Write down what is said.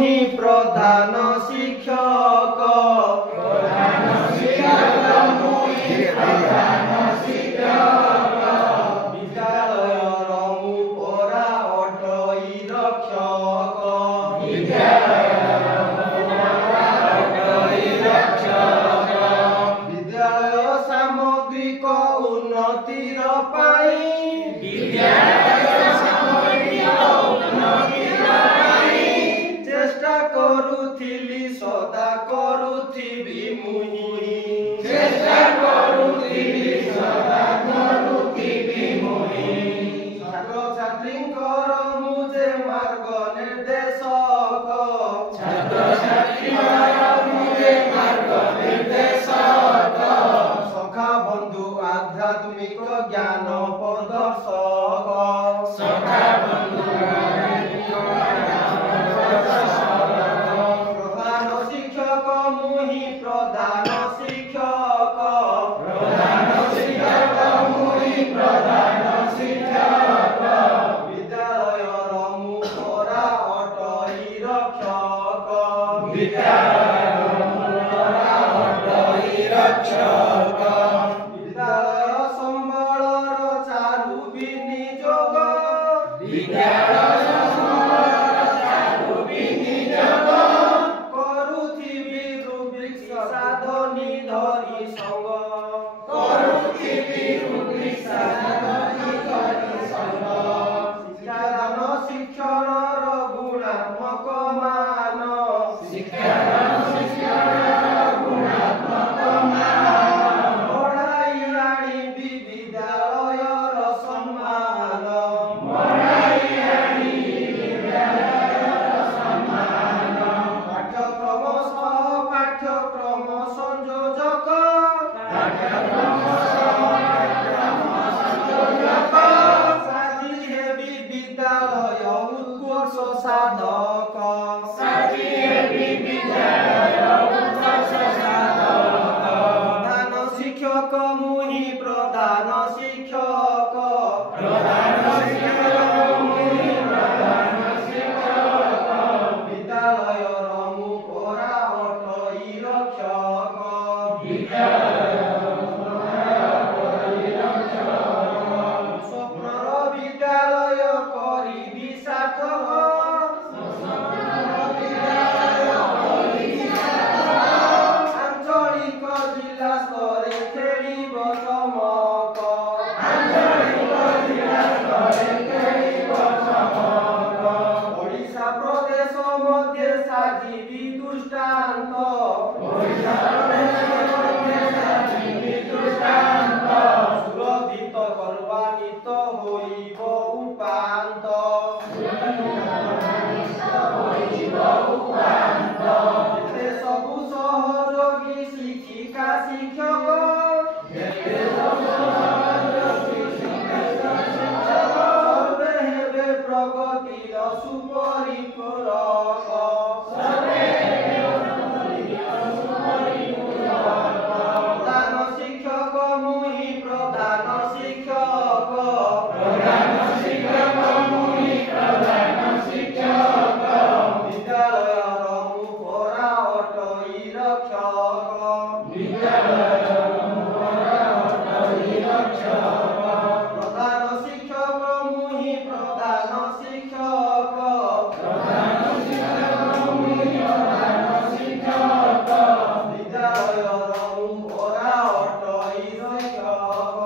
मुहि प्रधान शिक्षक विद्यालयर मु परा अटई रक्षक विद्यालय सामग्रिक उन्नतिर पाई चेष्टा करुथिली सदा करुथिबी मुहि छात्र छात्रींकर मुझे मार्ग निर्देशक सखा बंधु आध्यात्मिक ज्ञान प्रदर्शक प्रधान शिक्षक मुहि प्रधान शिक्षक विद्यालयर मु परा अटई रक्षक विद्यालय संबलर चारु विनियोग करुथिबी रुब्रिक साधनी धरी संग शिक्षादान शिक्षणर गुणात्मक मान पढ़ाई आनिबी विद्यालयर सम्मान पाठ्यक्रम सह पाठ्यक्रम संयोजक साथी हेबी विद्यालय उत्कर्ष साधक प्रधान शिक्षक मुहि प्रधान शिक्षक विद्यालयर मु परा अटई रक्षक स्वप्नर विद्यालय करिबी सार्थक आंचलिक जिला स्तरे खेलिब चमक ओडिशा प्रदेश मध्ये साजिबी दृष्टान्त सुरधित गर्वान्वित होइब उपान्त एते सबु सहयोगी शिक्षिका शिक्षक सर्वे हेबे प्रगतिर सुपरिपूरक प्रधान शिक्षक मुहि प्रधान शिक्षक विद्यालयर मु परा अटई रक्षक प्रधान शिक्षक मुहि प्रधान शिक्षक विद्यालयर मु परा अटई रक्षक